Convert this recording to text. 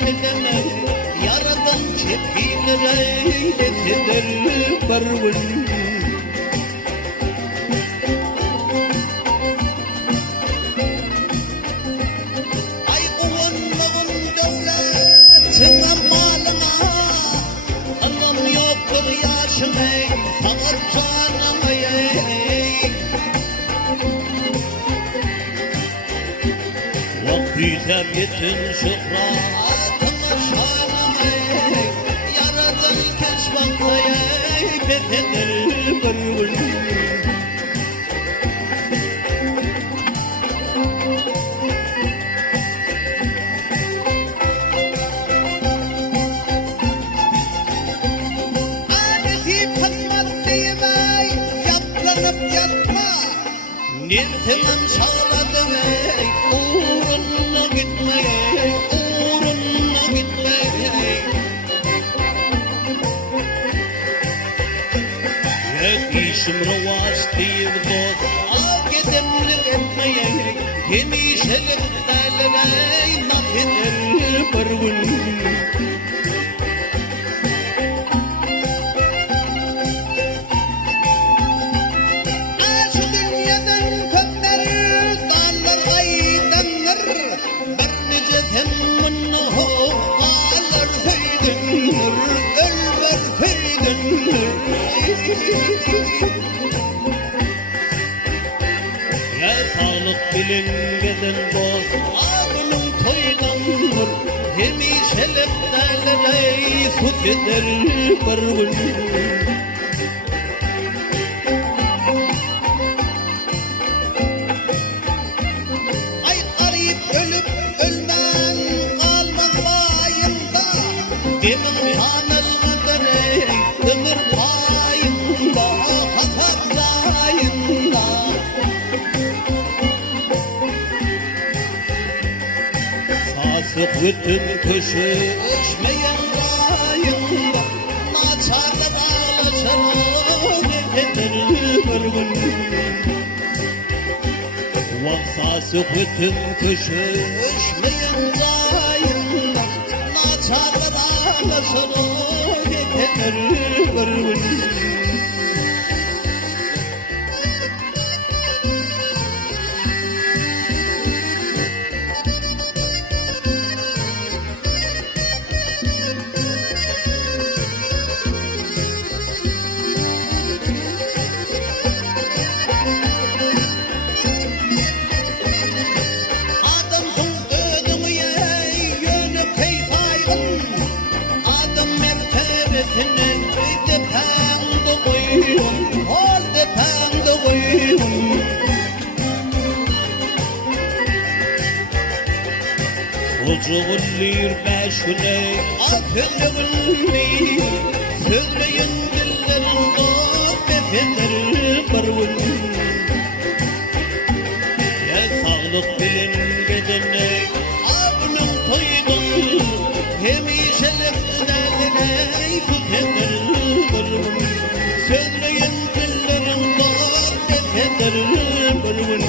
dedeme yaradan çepilir eyletidir barvın. Ay uvanmağın devletine malına anlam yoktur yaşım ey fakat canım ey. Vaktiyle bütün şöhretine şanım ey yaradan keşfakla ey betedir barvın. Nefsimim sağladı ey, uğruna gitme ey, uğruna gitme ey. Yetişim rivas değil dost, akidemlik etme ey. Yemişelik derler ey, nafidir barvın. Ya sağlık bilin geden dost ağabeyim toydandır yemişelik derler ey süt eder barvın. Ay garip ölüp ölmen kalmak bayımda demin hanılmadır ey ömür payımda hasattayımda. Sasık bütün kışı üşmeyen rayımda naçarlar ağlaşır o nefedir barvın. Sasık bütün kışı üşmeyen rayımda naçarlar ağlaşır o nefedir barvın. Ucuğullir beşune atıllir söyleyin dillerin dost efendir barvın. Ya sağlık bilin gedene abinin toydun hemişelik derler süt eder barvın. Söyleyin dillerin dost efendir barvın.